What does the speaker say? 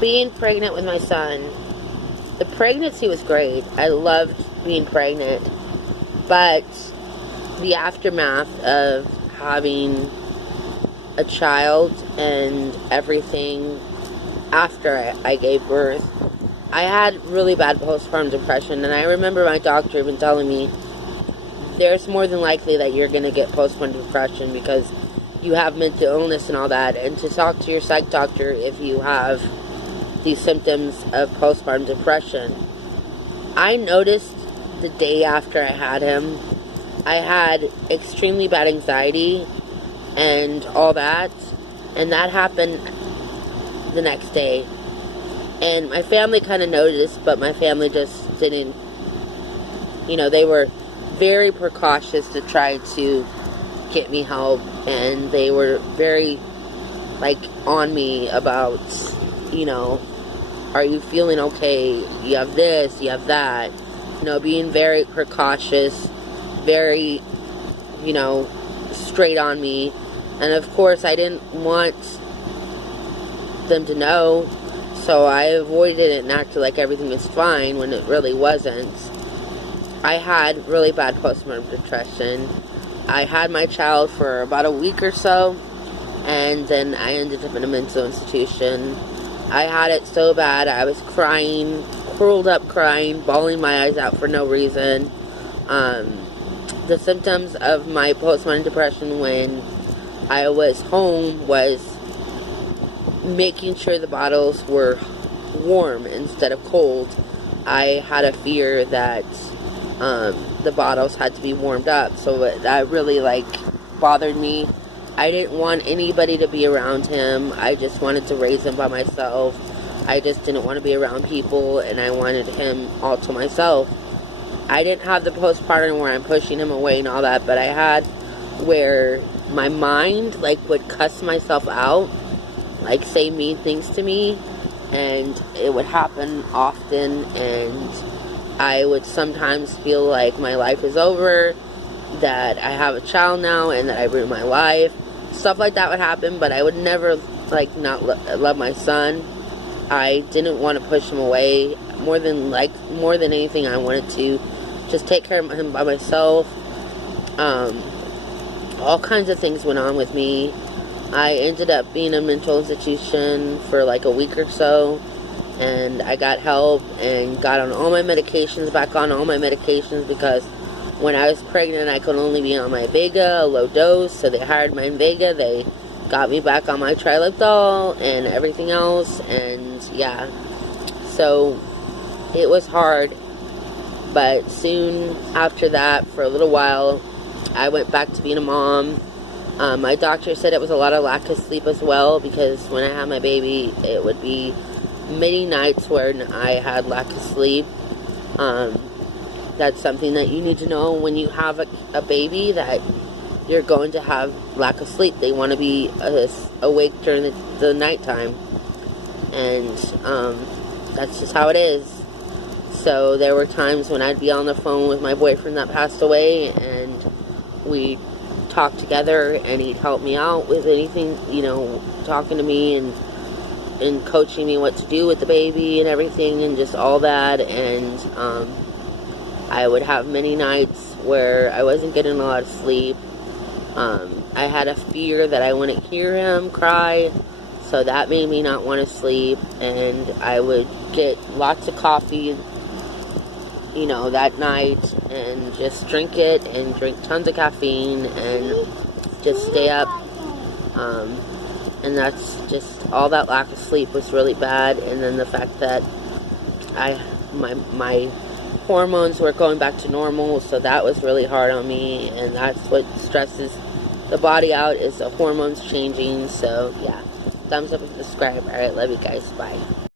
being pregnant with my son, the pregnancy was great. I loved being pregnant, but the aftermath of having a child and everything after I gave birth, I had really bad postpartum depression, and I remember my doctor even telling me, there's more than likely that you're going to get postpartum depression because you have mental illness and all that, and to talk to your psych doctor if you have these symptoms of postpartum depression. I noticed the day after I had him, I had extremely bad anxiety and all that, and that happened the next day. And my family kind of noticed, but my family just didn't, they were very precautious to try to get me help, and they were very, on me about, are you feeling okay? You have this, you have that. Being very precautious, very, straight on me. And of course, I didn't want them to know, so I avoided it and acted like everything was fine when it really wasn't. I had really bad postpartum depression. I had my child for about a week or so, and then I ended up in a mental institution. I had it so bad, I was crying, curled up crying, bawling my eyes out for no reason. The symptoms of my postpartum depression when I was home was making sure the bottles were warm instead of cold. I had a fear that the bottles had to be warmed up, so that really bothered me. I didn't want anybody to be around him. I just wanted to raise him by myself. I just didn't want to be around people, and I wanted him all to myself. I didn't have the postpartum where I'm pushing him away and all that, but I had where my mind would cuss myself out, say mean things to me, and it would happen often, and I would sometimes feel like my life is over, that I have a child now, and that I ruined my life. Stuff like that would happen, but I would never, not love my son. I didn't want to push him away. More than anything, I wanted to just take care of him by myself. All kinds of things went on with me. I ended up being in a mental institution for a week or so, and I got help and got on all my medications, back on all my medications, because when I was pregnant, I could only be on my Vega, a low dose, so they hired my Vega. They got me back on my Trilipdol and everything else, and yeah. So it was hard, but soon after that, for a little while, I went back to being a mom. My doctor said it was a lot of lack of sleep as well, because when I had my baby, it would be many nights where I had lack of sleep. That's something that you need to know when you have a baby, that you're going to have lack of sleep. They want to be awake during the nighttime, and that's just how it is. So there were times when I'd be on the phone with my boyfriend that passed away, and we'd talk together, and he'd help me out with anything, talking to me and coaching me what to do with the baby and everything, and just all that. And I would have many nights where I wasn't getting a lot of sleep. I had a fear that I wouldn't hear him cry, so that made me not want to sleep. And I would get lots of coffee, that night, and just drink it, and drink tons of caffeine, and just stay up. And that's just, all that lack of sleep was really bad. And then the fact that my hormones were going back to normal, so that was really hard on me, and that's what stresses the body out, is the hormones changing. So yeah, thumbs up and subscribe. Alright, love you guys, bye.